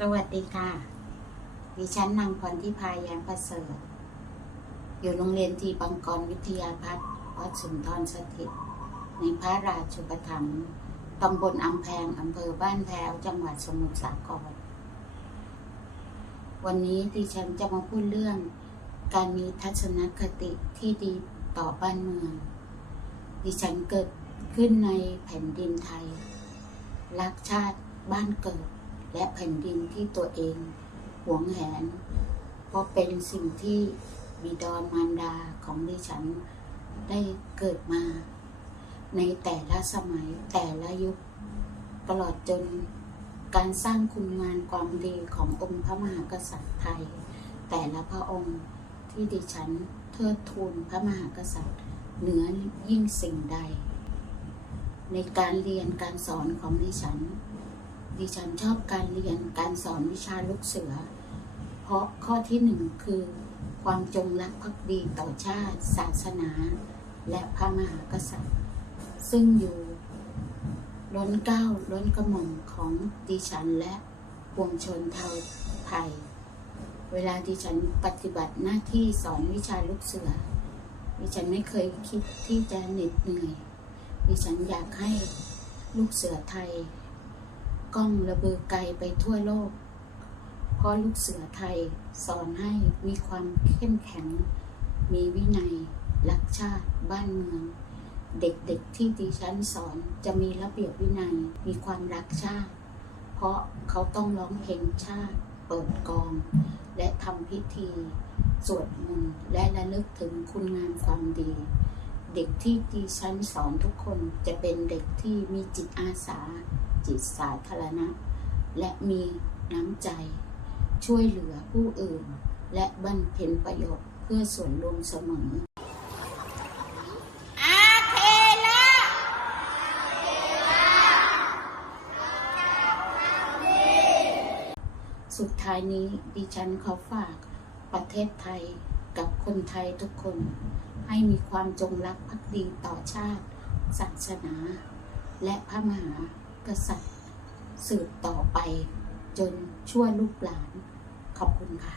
สวัสดีค่ะ ดิฉันนางพรทิพายแย้มประเสริฐ อยู่โรงเรียนทีปังกรวิทยาพัฒน์วัดสุนทรสถิต ในพระราชุปถัมภ์ตำบลอำแพงอำเภอบ้านแพ้ว จังหวัดสมุทรสาคร วันนี้ดิฉันจะมาพูดเรื่อง การมีทัศนคติที่ดีต่อบ้านเมือง ดิฉันเกิดขึ้นในแผ่นดินไทย รักชาติบ้านเกิด และแผ่นดินที่ตัวเองหวงแหน เพราะเป็นสิ่งที่บิดอนมารดาของดิฉันได้เกิดมา ในแต่ละสมัยแต่ละยุค ตลอดจนการสร้างคุณงานความดีขององค์พระมหากษัตริย์ไทย แต่ละพระองค์ที่ดิฉันเทิดทูนพระมหากษัตริย์ เหนือยิ่งสิ่งใด ในการเรียนการสอนของดิฉัน ดิฉันชอบการเรียนการสอนวิชาลูกเสือ เพราะข้อที่หนึ่งคือ ความจงรักภักดีต่อชาติ ศาสนา และพระมหากษัตริย์ ซึ่งอยู่ล้นเกล้าล้นกระหม่อมของดิฉันและปวงชนเทาไทย เวลาดิฉันปฏิบัติหน้าที่สอนวิชาลูกเสือ ดิฉันไม่เคยคิดที่จะเหน็ดเหนื่อย ดิฉันอยากให้ลูกเสือไทย กล้องระเบือไกลไปทั่วโลก เพราะลูกเสือไทยสอนให้มีความเข้มแข็ง มีวินัย รักชาติบ้านเมือง เด็กๆที่ดิฉันสอนจะมีระเบียบวินัย มีความรักชาติ เพราะเขาต้องร้องเพลงชาติ เปิดกอง และทำพิธี สวดมนต์และระลึกถึงคุณงามความดีเด็กที่ดิฉันสอนทุกคนจะเป็นเด็กที่มีจิตอาสา จิตสาธารณะ และมีน้ำใจ ช่วยเหลือผู้อื่น และบรรเพ็ญประโยชน์เพื่อส่วนรวมเสมออาเคล่าสุดท้ายนี้ดิฉันขอฝากประเทศไทยกับคนไทยทุกคน ให้มีความจงรักภักดีต่อชาติ ศาสนา และพระมหา กษัตริย์ สืบต่อไปจนชั่วลูกหลาน ขอบคุณค่ะ